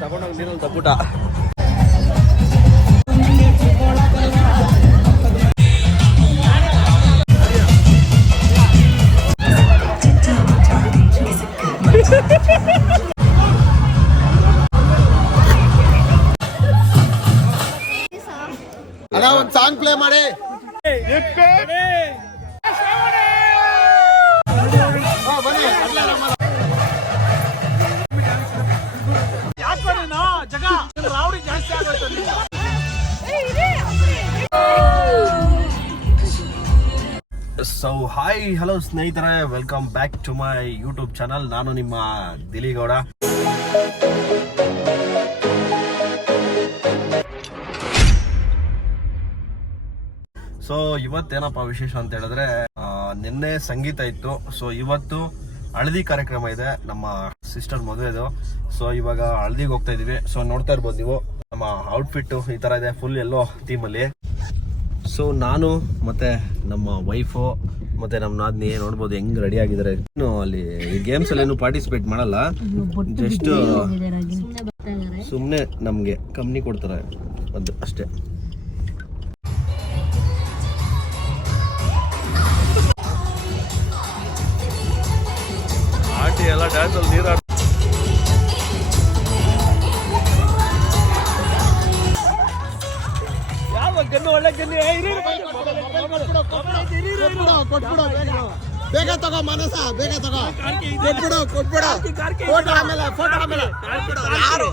ತಗೊಂಡೋಗಿ ನೀರಲ್ಲಿ ತಪ್ಪುಟ ಅಣ್ಣ ಒಂದು ಸಾಂಗ್ ಪ್ಲೇ ಮಾಡಿ. ಸೊ ಹಾಯ್ ಹಲೋ ಸ್ನೇಹಿತರೆ, welcome back to my YouTube channel. ನಾನು ನಿಮ್ಮ ದಿಲಿಗೌಡ. ಸೊ ಇವತ್ತೇನಪ್ಪ ವಿಶೇಷ ಅಂತ ಹೇಳಿದ್ರೆ, ನಿನ್ನೆ ಸಂಗೀತ ಇತ್ತು. ಸೊ ಇವತ್ತು ಹಳದಿ ಕಾರ್ಯಕ್ರಮ ಇದೆ, ನಮ್ಮ ಸಿಸ್ಟರ್ ಮದುವೆದು. ಸೊ ಇವಾಗ ಹಳದಿಗೆ ಹೋಗ್ತಾ ಇದೀವಿ. ಸೊ ನೋಡ್ತಾ ಇರ್ಬೋದು ನೀವು, ನಮ್ಮ ಔಟ್ಫಿಟ್ ಈ ತರ ಇದೆ, ಫುಲ್ ಎಲ್ಲೋ ಥೀಮಲ್ಲಿ. ಸೊ ನಾನು ಮತ್ತೆ ನಮ್ಮ ವೈಫು ಮತ್ತೆ ನಮ್ಮ ನಾದ್ನಿ ನೋಡ್ಬೋದು ಹೆಂಗ್ ರೆಡಿ ಆಗಿದ್ದಾರೆ. ಇನ್ನು ಅಲ್ಲಿ ಗೇಮ್ಸ್ ಅಲ್ಲಿ ಏನು ಪಾರ್ಟಿಸಿಪೇಟ್ ಮಾಡಲ್ಲ, ಜಸ್ಟ್ ಸುಮ್ಮನೆ ನಮ್ಗೆ ಕಂಪ್ನಿ ಕೊಡ್ತಾರೆ ಅದು ಅಷ್ಟೇ. ಆಂಟಿ ಎಲ್ಲ ಡ್ಯಾನ್ಸ್ ಅಲ್ಲಿ ನೀರು ಒಳ್ಳೆ ಬೇಗ ತಗೋ ಮನಸ, ಬೇಗ ತಗೋ, ಕೊಟ್ಬಿಡು ಫೋಟೋ ಆಮೇಲೆ ಯಾರು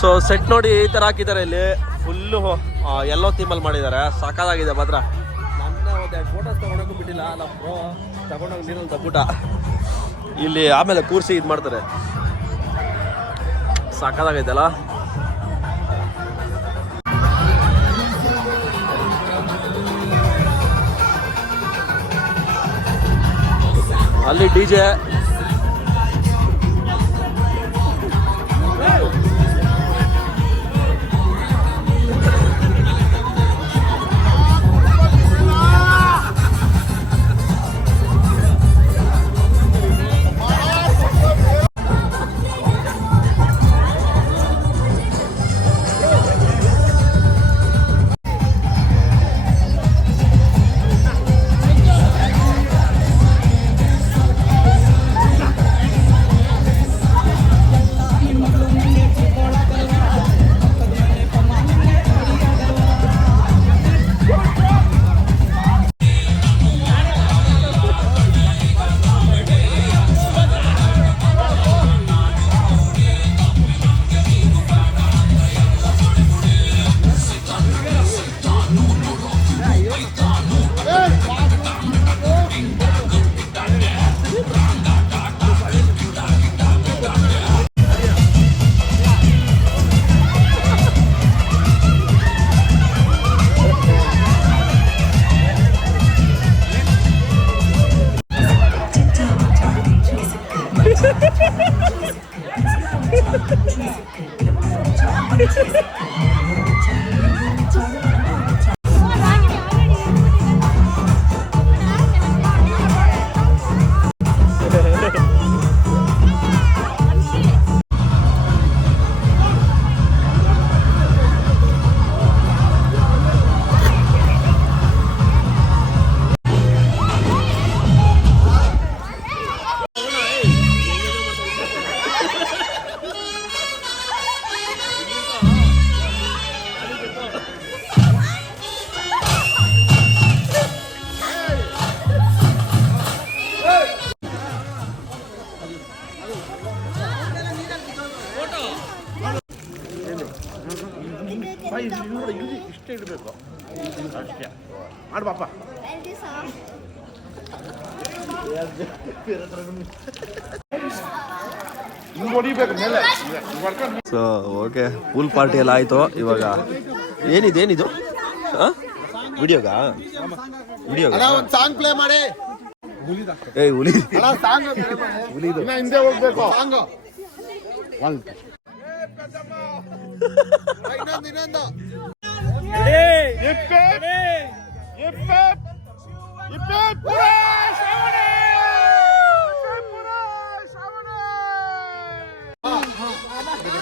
ಸೊ ಸೆಟ್ ನೋಡಿ ಈ ತರ ಹಾಕಿದ್ದಾರೆ. ಇಲ್ಲಿ ಫುಲ್ಲು ಎಲ್ಲೋ ಥೀಮಲ್ಲಿ ಮಾಡಿದ್ದಾರೆ, ಸಾಕಾಗಿದೆ ಮಾತ್ರ. ನನ್ನ ಒಂದು ಫೋಟೋಸ್ ತಗೊಂಡೋಗಿ ಬಿಟ್ಟಿಲ್ಲ, ನಮ್ಮ ಬ್ರೋ ತಗೊಂಡೋಗಿ ನೀರಲ್ಲಿ ತಪ್ಪುಟ ಇಲ್ಲಿ ಆಮೇಲೆ ಕೂರಿಸಿ ಇದು ಮಾಡ್ತಾರೆ. ಸಾಕಾಗೈತಲ್ಲ. ಅಲ್ಲಿ DJ ಇಷ್ಟೇ ಇಡಬೇಕು ಅಷ್ಟೇ. ಮಾಡ್ಬಾಪ ಸೊ ಓಕೆ ಫುಲ್ ಪಾರ್ಟಿ ಎಲ್ಲ ಆಯಿತು. ಇವಾಗ ಏನಿದು ವಿಡಿಯೋಗಾ ಒಂದು ಸಾಂಗ್ ಪ್ಲೇ ಮಾಡಿ. ಏಯ್ ಹುಲಿ ಸಾಂಗ್ ಹಿಂದೆ ಹೋಗ್ಬೇಕು. ಸಾಂಗ್ ಇನ್ನೊಂದು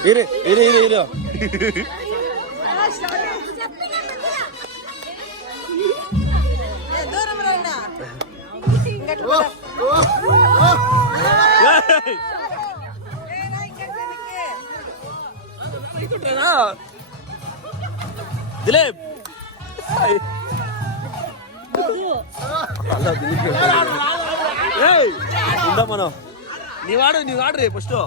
ಇರಿ ದಿಲೀಪ್ ನೀವ್ ಆಡ್ರಿ ಫಸ್ಟು.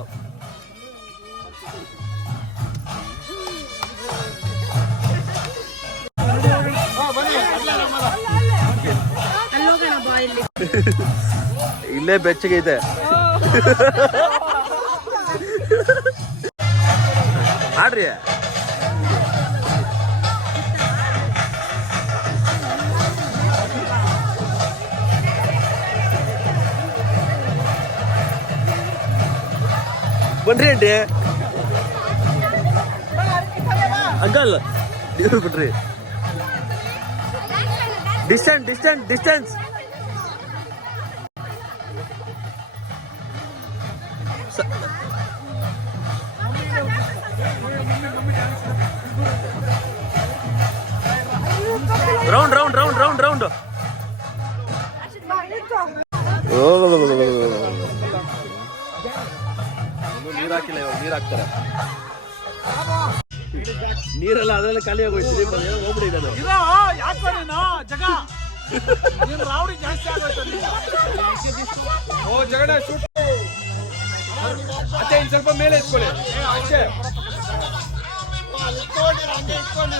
ಇಲ್ಲೇ ಬೆಚ್ಚಗೈತೆ. ಆಡ್ರಿ. ಬನ್ರಿ ಆಂಟಿ ಅಂಕಲ್ ನೀವು ಬಿಡ್ರಿ. ಡಿಸ್ಟೆನ್ಸ್ ರೌಂಡ್ ನೀರ್ ಹಾಕಿಲ್ಲ, ಇವಾಗ ನೀರ್ ಹಾಕ್ತಾರೆ. ನೀರೆಲ್ಲ ಅದರಲ್ಲೇ ಖಾಲಿ ಆಗೋಯ್ತು. ಹೋಗ್ಬಿಟ್ಟಿದ್ದಾನೆ ಸ್ವಲ್ಪ ಮೇಲೆ ಇಟ್ಕೊಳ್ಳಿ,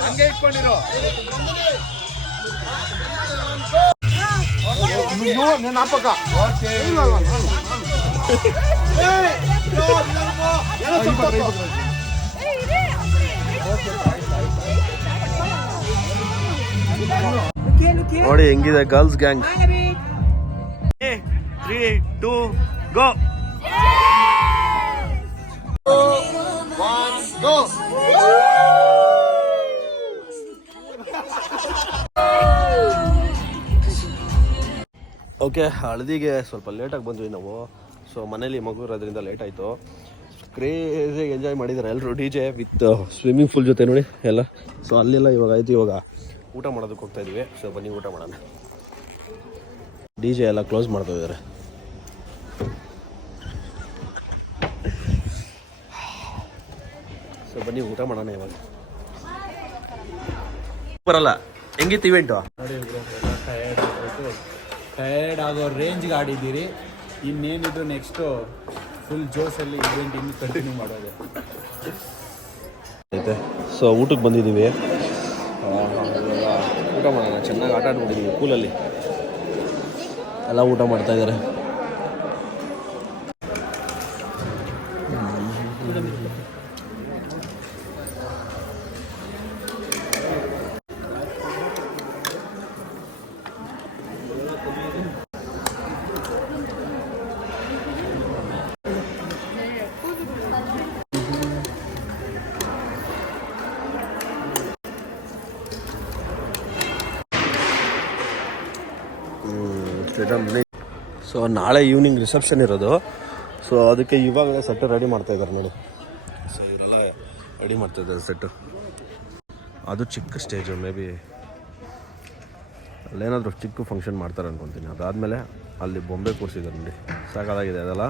ಹಂಗೆ ಇಟ್ಕೊಂಡಿರೋ. ನೋಡಿ ಹೆಂಗಿದೆ ಗರ್ಲ್ಸ್ ಗ್ಯಾಂಗ್. 3, 2 ಗೋ. ಓಕೆ, ಹಳದಿಗೆ ಸ್ವಲ್ಪ ಲೇಟಾಗಿ ಬಂದ್ವಿ ನಾವು. ಸೊ ಮನೇಲಿ ಮಗು ಇರೋದ್ರಿಂದ ಲೇಟ್ ಆಯಿತು. ಕ್ರೇಜಿಯಾಗಿ ಎಂಜಾಯ್ ಮಾಡಿದ್ದಾರೆ ಎಲ್ಲರೂ. DJ ವಿತ್ ಸ್ವಿಮ್ಮಿಂಗ್ ಪೂಲ್ ಜೊತೆ ನೋಡಿ ಎಲ್ಲ. ಸೊ ಅಲ್ಲೆಲ್ಲ ಇವಾಗ ಆಯಿತು. ಇವಾಗ ಊಟ ಮಾಡೋದಕ್ಕೆ ಹೋಗ್ತಾ ಇದ್ದೀವಿ. ಸೊ ಬನ್ನಿ ಊಟ ಮಾಡೋಣ. DJ ಎಲ್ಲ ಕ್ಲೋಸ್ ಮಾಡ್ತಾ ಇದ್ದಾರೆ. ಸೊ ಬನ್ನಿ ಊಟ ಮಾಡೋಣ ಇವಾಗ. ಬರಲ್ಲ ಹೆಂಗಿತ್ತು ಇವೆಂಟು? ಟಯರ್ಡ್ ಆಗೋ ರೇಂಜ್ಗೆ ಆಡಿದ್ದೀರಿ. ಇನ್ನೇನಿದು ನೆಕ್ಸ್ಟು ಫುಲ್ ಜೋಶಲ್ಲಿ ಇವೆಂಟ್ ಇನ್ನು ಕಂಟಿನ್ಯೂ ಮಾಡೋದು ಐತೆ. ಸೊ ಊಟಕ್ಕೆ ಬಂದಿದ್ದೀವಿ. ಊಟ ಮಾಡೋಣ. ಚೆನ್ನಾಗಿ ಆಟ ಆಡ್ಬಿಟ್ಟಿದ್ದೀವಿ ಪೂಲಲ್ಲಿ. ಎಲ್ಲ ಊಟ ಮಾಡ್ತಾ ಇದ್ದಾರೆ. ಸೊ ನಾಳೆ ಈವ್ನಿಂಗ್ ರಿಸೆಪ್ಷನ್ ಇರೋದು. ಸೊ ಅದಕ್ಕೆ ಇವಾಗಲೇ ಸೆಟ್ ರೆಡಿ ಮಾಡ್ತಾ ಇದ್ದಾರೆ ನೋಡಿ. ಸೊ ಇವರೆಲ್ಲ ರೆಡಿ ಮಾಡ್ತಾ ಇದ್ದಾರೆ ಸೆಟ್ಟು. ಅದು ಚಿಕ್ಕ ಸ್ಟೇಜು, ಮೇ ಬಿ ಅಲ್ಲೇನಾದರೂ ಚಿಕ್ಕ ಫಂಕ್ಷನ್ ಮಾಡ್ತಾರೆ ಅನ್ಕೊತೀನಿ. ಅದಾದಮೇಲೆ ಅಲ್ಲಿ ಬೊಂಬೆ ಕೂರಿಸಿದ್ದಾರೆ ನೋಡಿ. ಸಾಕಾಗಿದೆ ಅದೆಲ್ಲ.